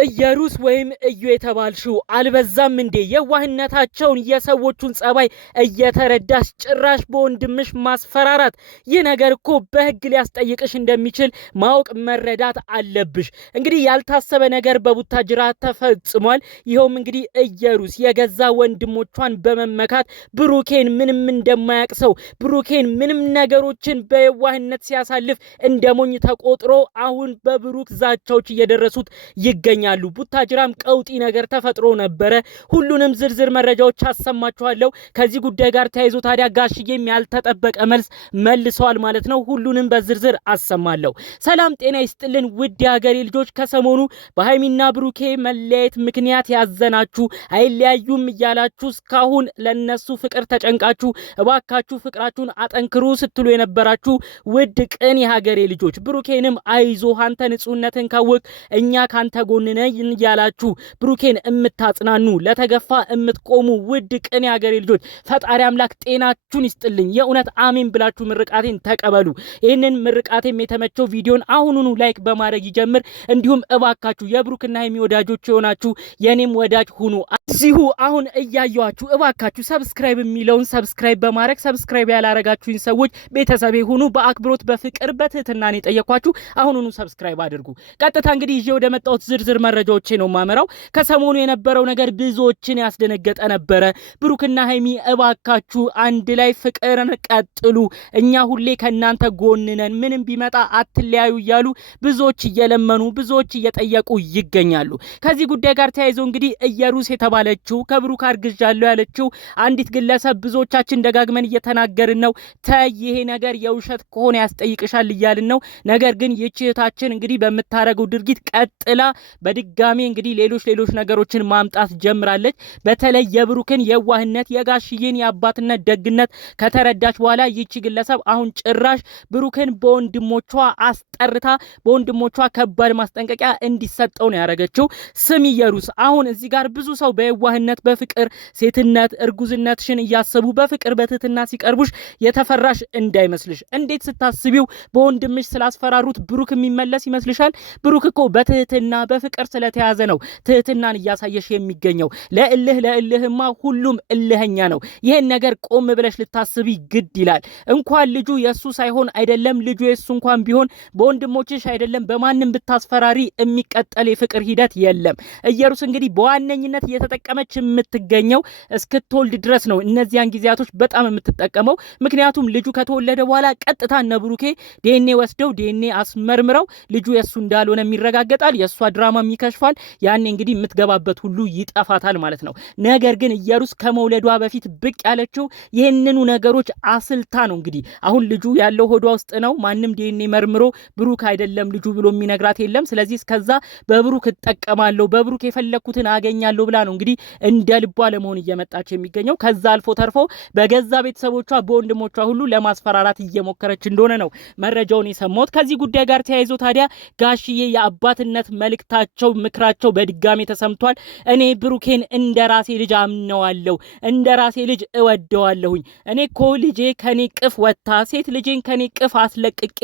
እየሩስ ወይም እዩ የተባልሽው አልበዛም እንዴ? የዋህነታቸውን የሰዎቹን ጸባይ እየተረዳሽ ጭራሽ በወንድምሽ ማስፈራራት። ይህ ነገር እኮ በህግ ሊያስጠይቅሽ እንደሚችል ማወቅ መረዳት አለብሽ። እንግዲህ ያልታሰበ ነገር በቡታጅራ ተፈጽሟል። ይኸውም እንግዲህ እየሩስ የገዛ ወንድሞቿን በመመካት ብሩኬን ምንም እንደማያውቅ ሰው ብሩኬን ምንም ነገሮችን በየዋህነት ሲያሳልፍ እንደሞኝ ተቆጥሮ አሁን በብሩክ ዛቻዎች እየደረሱት ይገኛሉ። ቡታጅራም ቀውጢ ነገር ተፈጥሮ ነበረ። ሁሉንም ዝርዝር መረጃዎች አሰማችኋለሁ። ከዚህ ጉዳይ ጋር ተያይዞ ታዲያ ጋሽዬም ያልተጠበቀ መልስ መልሰዋል ማለት ነው። ሁሉንም በዝርዝር አሰማለሁ። ሰላም ጤና ይስጥልን ውድ የሀገሬ ልጆች። ከሰሞኑ በሃይሚና ብሩኬ መለያየት ምክንያት ያዘናችሁ አይለያዩም እያላችሁ እስካሁን ለነሱ ፍቅር ተጨንቃችሁ እባካችሁ ፍቅራችሁን አጠንክሩ ስትሉ የነበራችሁ ውድ ቅን የሀገሬ ልጆች ብሩኬንም አይዞ አንተ ንጹህነትን ካወቅ እኛ ካንተ ጎን ነን ያላችሁ ብሩኬን እምታጽናኑ ለተገፋ እምትቆሙ ውድ ቅን የሀገሬ ልጆች ፈጣሪ አምላክ ጤናችሁን ይስጥልኝ። የእውነት አሜን ብላችሁ ምርቃቴን ተቀበሉ። ይህንን ምርቃቴም የተመቸው ቪዲዮን አሁኑኑ ላይክ በማድረግ ይጀምር። እንዲሁም እባካችሁ የብሩክና ሀይሚ ወዳጆች የሆናችሁ የኔም ወዳጅ ሁኑ። እዚሁ አሁን እያያችሁ እባካችሁ ሰብስክራይብ የሚለውን ሰብስክራይብ በማድረግ ሰብስክራይብ ያላረጋችሁኝ ሰዎች ቤተሰቤ ሁኑ። በአክብሮት በፍቅር በትህትና ነው የጠየኳችሁ። አሁኑኑ ሰብስክራይብ አድርጉ። ቀጥታ እንግዲህ ይዤ ወደ መጣሁት ዝርዝር መረጃዎቼ ነው ማመራው። ከሰሞኑ የነበረው ነገር ብዙዎችን ያስደነገጠ ነበረ። ብሩክና ሀይሚ እባካችሁ አንድ ላይ ፍቅርን ቀጥሉ፣ እኛ ሁሌ ከናንተ ጎን ነን፣ ምንም ቢመጣ አትለያዩ እያሉ ብዙዎች እየለመኑ ብዙዎች እየጠየቁ ይገኛሉ። ከዚህ ጉዳይ ጋር ተያይዞ እንግዲህ እየሩስ የተባለችው ከብሩክ አርግዣለሁ ያለችው አንዲት ግለሰብ ብዙዎቻችን ደጋግመን እየተናገርን ነው። ይሄ ነገር የውሸት ከሆነ ያስጠይቅሻል እያልን ነው። ነገር ግን ይህችታችን እንግዲህ በምታረገው ድርጊት ቀጥላ በድጋሚ እንግዲህ ሌሎች ነገሮችን ማምጣት ጀምራለች። በተለይ የብሩክን የዋህነት የጋሽዬን የአባትነት ደግነት ከተረዳች በኋላ ይቺ ግለሰብ አሁን ጭራሽ ብሩክን በወንድሞቿ አስጠርታ በወንድሞቿ ከባድ ማስጠንቀቂያ እንዲሰጠው ነው ያደረገችው። ስም እየሩስ አሁን እዚህ ጋር ብዙ ሰው በየዋህነት በፍቅር ሴትነት እርጉዝነትሽን እያሰቡ በፍቅር በትህትና ሲቀርቡሽ የተፈራሽ እንዳይመስልሽ። እንዴት ስታስቢው በወንድምሽ ስላስፈራሩት ብሩክ የሚመለስ ይመስልሻል? ብሩክ እኮ በትህትና በፍቅር ስለተያዘ ነው ትህትናን እያሳየሽ የሚገኘው። ለእልህማ ሁሉም እልህኛ ነው። ይሄን ነገር ቆም ብለሽ ልታስቢ ግድ ይላል። እንኳን ልጁ የሱ ሳይሆን አይደለም ልጁ የሱ እንኳን ቢሆን በወንድሞችሽ አይደለም በማንም ብታስፈራሪ የሚቀጠል የፍቅር ሂደት የለም። እየሩስ እንግዲህ በዋነኝነት እየተጠቀመች የምትገኘው እስክትወልድ ድረስ ነው። እነዚያን ጊዜያቶች በጣም የምትጠቀመው ምክንያቱም ልጁ ከተወለደ በኋላ ቀጥታ እነ ብሩኬ ዲኤንኤ ወስደው ዲኤንኤ አስመርምረው ልጁ የሱ እንዳልሆነ የሚረጋገጣል፣ የሷ ድራማም ይከሽፋል። ያኔ እንግዲህ የምትገባበት ሁሉ ይጠፋታል ማለት ነው። ነገር ግን እየሩስ ከመውለዷ በፊት ብቅ ያለችው ይህንኑ ነገሮች አስልታ ነው። እንግዲህ አሁን ልጁ ያለው ሆዷ ውስጥ ነው። ማንም ዲኤንኤ መርምሮ ብሩክ አይደለም ልጁ ብሎ የሚነግራት የለም። ስለዚህ እስከዛ በብሩክ እጠቀማለሁ በብሩክ የፈለኩትን አገኛለሁ ብላ ነው እንግዲህ እንደ ልቧ ለመሆን እየመጣች የሚገኘው። ከዛ አልፎ ተርፎ በገዛ ቤተሰቦቿ በወንድሞቿ ሁሉ ለማስፈራራት እየሞከረች እንደሆነ ነው መረጃውን የሰማሁት። ከዚህ ጉዳይ ጋር ተያይዞ ታዲያ ጋሽዬ የአባትነት መልእክታቸው ምክራቸው በድጋሚ ተሰምቷል። እኔ ብሩኬን እንደ ራሴ ልጅ አምነዋለሁ፣ እንደ ራሴ ልጅ እወደዋለሁኝ። እኔ እኮ ልጄ ከኔ ቅፍ ወጣ ሴት ልጄን ከኔ ቅፍ አስለቅቄ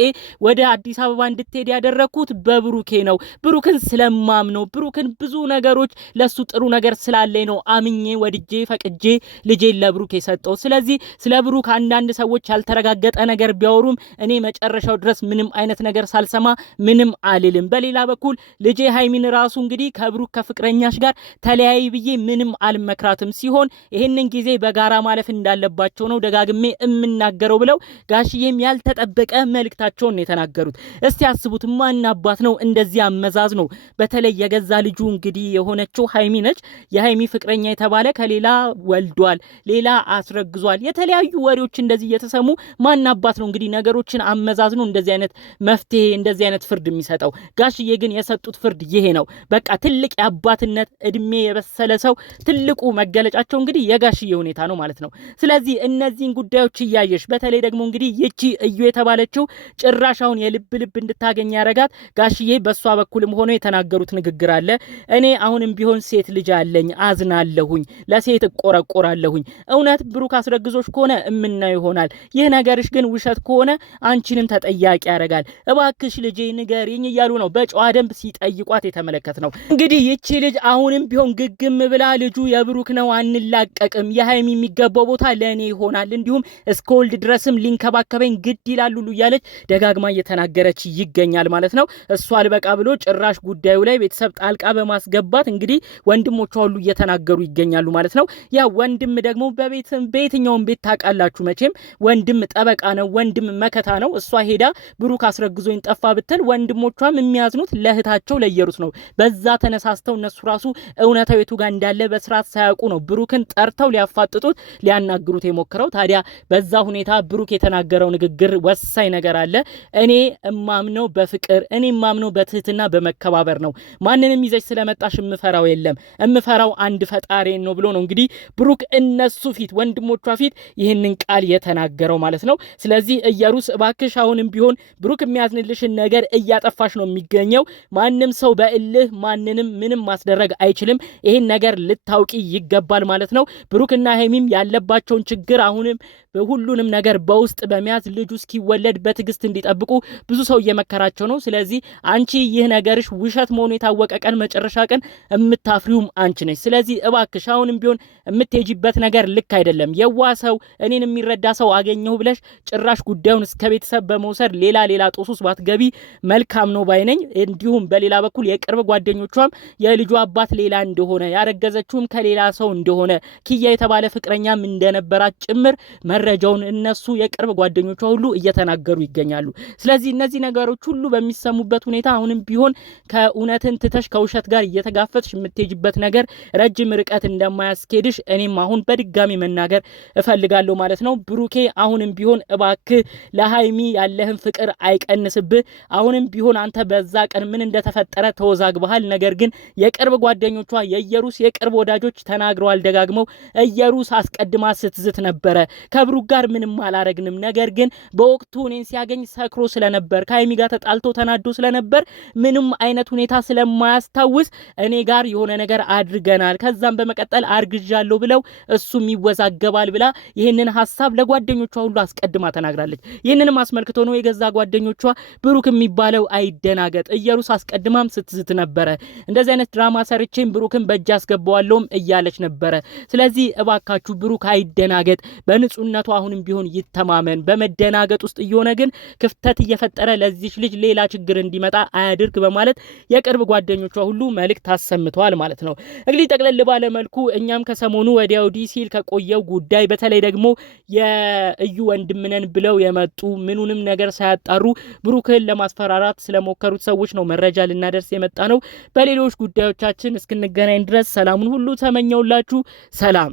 ወደ አዲስ አበባ እንድትሄድ ያደረኩት በብሩኬ ነው። ብሩክን ስለማምነው ብሩክን ብዙ ነገሮች ለሱ ጥሩ ነገር ስላለኝ ነው አምኜ ወድጄ ፈቅጄ ልጄን ለብሩክ የሰጠው። ስለዚህ ስለ ብሩክ አንዳንድ ሰዎች ያልተረጋገጠ ነገር ቢያወሩም እኔ መጨረሻው ድረስ ምንም አይነት ነገር ሳልሰማ ምንም አልልም። በሌላ በኩል ልጄ ሀይሚን ራሱ እንግዲህ ከብሩክ ከፍቅረኛሽ ጋር ተለያይ ብዬ ምንም አልመክራትም ሲሆን ይህንን ጊዜ በጋራ ማለፍ እንዳለባቸው ነው ደጋግሜ የምናገረው ብለው ጋሽዬም ያልተጠበቀ መልእክታቸውን የተናገሩት። እስቲ አስቡት፣ ማን አባት ነው እንደዚህ አመዛዝ ነው? በተለይ የገዛ ልጁ እንግዲህ የሆነችው ሀይሚ ነች። የሀይሚ ፍቅረኛ የተባለ ከሌላ ወልዷል፣ ሌላ አስረግዟል። የተለያዩ ወሬዎች እንደዚህ እየተሰሙ ማን አባት ነው እንግዲህ ነገሮችን አመዛዝኖ እንደዚህ አይነት መፍትሄ እንደዚህ አይነት ፍርድ የሚሰጠው? ጋሽዬ ግን የሰጡት ፍርድ ይሄ ነው። በቃ ትልቅ የአባትነት እድሜ የበሰለ ሰው ትልቁ መገለጫቸው እንግዲህ የጋሽዬ ሁኔታ ነው ማለት ነው። ስለዚህ እነዚህን ጉዳዮች እያየሽ በተለይ ደግሞ እንግዲህ ይቺ እዩ የተባለችው ጭራሻውን የልብ እንድታገኝ ያረጋት ጋሽዬ በሷ በኩልም ሆኖ የተናገሩት ንግግር አለ። እኔ አሁንም ቢሆን ሴት ልጅ አለኝ አለኝ፣ አዝናለሁኝ፣ ለሴት እቆረቆራለሁኝ። እውነት ብሩክ አስረግዞሽ ከሆነ እምናየው ይሆናል። ይህ ነገርሽ ግን ውሸት ከሆነ አንቺንም ተጠያቂ ያደርጋል። እባክሽ ልጄ ንገሪኝ እያሉ ነው በጨዋ ደንብ ሲጠይቋት የተመለከት ነው። እንግዲህ ይቺ ልጅ አሁንም ቢሆን ግግም ብላ ልጁ የብሩክ ነው አንላቀቅም፣ የሀይሚ የሚገባው ቦታ ለእኔ ይሆናል፣ እንዲሁም እስከ ወልድ ድረስም ሊንከባከበኝ ግድ ይላል ሁሉ እያለች ደጋግማ እየተናገረች ይገኛል ማለት ነው። እሷ አልበቃ ብሎ ጭራሽ ጉዳዩ ላይ ቤተሰብ ጣልቃ በማስገባት እንግዲህ ወንድሞቿ ሁሉ እየተናገሩ ይገኛሉ ማለት ነው። ያ ወንድም ደግሞ በየትኛውም ቤት ታውቃላችሁ መቼም ወንድም ጠበቃ ነው፣ ወንድም መከታ ነው። እሷ ሄዳ ብሩክ አስረግዞኝ ጠፋ ብትል ወንድሞቿም የሚያዝኑት ለእህታቸው ለኢየሩስ ነው። በዛ ተነሳስተው እነሱ ራሱ እውነታው የቱ ጋር እንዳለ በስርዓት ሳያውቁ ነው ብሩክን ጠርተው ሊያፋጥጡት ሊያናግሩት የሞክረው። ታዲያ በዛ ሁኔታ ብሩክ የተናገረው ንግግር ወሳኝ ነገር አለ። እኔ እማምነው በፍቅር እኔ እማምነው በትህትና በመከባበር ነው። ማንንም ይዘሽ ስለመጣሽ እምፈራው የለም፣ እምፈራው አንድ ፈጣሪን ነው ብሎ ነው እንግዲህ ብሩክ እነሱ ፊት ወንድሞቿ ፊት ይህንን ቃል የተናገረው ማለት ነው። ስለዚህ ኢየሩስ እባክሽ አሁንም ቢሆን ብሩክ የሚያዝንልሽን ነገር እያጠፋሽ ነው የሚገኘው። ማንም ሰው በእልህ ማንንም ምንም ማስደረግ አይችልም። ይህን ነገር ልታውቂ ይገባል ማለት ነው። ብሩክና ሀይሚም ያለባቸውን ችግር አሁንም ሁሉንም ነገር በውስጥ በመያዝ ልጁ እስኪወለድ በትዕግስት እንዲጠብቁ ብዙ ሰው እየመከራቸው ነው። ስለዚህ አንቺ ይህ ነገርሽ ውሸት መሆኑ የታወቀ ቀን መጨረሻ ቀን የምታፍሪውም አንቺ ነሽ። ስለዚህ እባክሽ አሁንም ቢሆን የምትሄጂበት ነገር ልክ አይደለም። የዋ ሰው እኔን የሚረዳ ሰው አገኘሁ ብለሽ ጭራሽ ጉዳዩን እስከ ቤተሰብ በመውሰድ ሌላ ጦሱስ ባትገቢ መልካም ነው ባይነኝ። እንዲሁም በሌላ በኩል የቅርብ ጓደኞቿም የልጁ አባት ሌላ እንደሆነ ያረገዘችውም ከሌላ ሰው እንደሆነ ኪያ የተባለ ፍቅረኛም እንደነበራት ጭምር መረጃውን እነሱ የቅርብ ጓደኞቿ ሁሉ እየተናገሩ ይገኛሉ። ስለዚህ እነዚህ ነገሮች ሁሉ በሚሰሙበት ሁኔታ አሁንም ቢሆን ከእውነትን ትተሽ ከውሸት ጋር እየተጋፈጥሽ የምትሄጂበት ነገር ረጅም ርቀት እንደማያስኬድሽ እኔም አሁን በድጋሚ መናገር እፈልጋለሁ ማለት ነው። ብሩኬ አሁንም ቢሆን እባክህ ለሀይሚ ያለህን ፍቅር አይቀንስብህ። አሁንም ቢሆን አንተ በዛ ቀን ምን እንደተፈጠረ ተወዛግበሃል። ነገር ግን የቅርብ ጓደኞቿ የኢየሩስ የቅርብ ወዳጆች ተናግረዋል ደጋግመው። ኢየሩስ አስቀድማ ስትዝት ነበረ ከብሩክ ጋር ምንም አላረግንም፣ ነገር ግን በወቅቱ እኔን ሲያገኝ ሰክሮ ስለነበር ከሀይሚ ጋር ተጣልቶ ተናዶ ስለነበር ምንም አይነት ሁኔታ ስለማያስታውስ እኔ ጋር የሆነ ነገር አድርገናል፣ ከዛም በመቀጠል አርግዣለሁ ብለው እሱም ይወዛገባል ብላ ይህንን ሀሳብ ለጓደኞቿ ሁሉ አስቀድማ ተናግራለች። ይህንንም አስመልክቶ ነው የገዛ ጓደኞቿ ብሩክ የሚባለው አይደናገጥ፣ ኢየሩስ አስቀድማም ስትዝት ነበረ፣ እንደዚህ አይነት ድራማ ሰርቼም ብሩክን በእጅ አስገባዋለሁም እያለች ነበረ። ስለዚህ እባካችሁ ብሩክ አይደናገጥ፣ በንጹህነቱ አሁንም ቢሆን ይተማመን። በመደናገጥ ውስጥ እየሆነ ግን ክፍተት እየፈጠረ ለዚች ልጅ ሌላ ችግር እንዲመጣ አያድርግ በማለት የቅርብ ጓደኞቿ ሁሉ መልእክት አሰምተዋል ማለት ነው። እንግዲህ ጠቅለል ባለ መልኩ እኛም ከሰሞኑ ወዲያ ወዲህ ሲል ከቆየው ጉዳይ በተለይ ደግሞ የእዩ ወንድምነን ብለው የመጡ ምኑንም ነገር ሳያጣሩ ብሩክን ለማስፈራራት ስለሞከሩት ሰዎች ነው መረጃ ልናደርስ የመጣ ነው። በሌሎች ጉዳዮቻችን እስክንገናኝ ድረስ ሰላሙን ሁሉ ተመኘውላችሁ። ሰላም።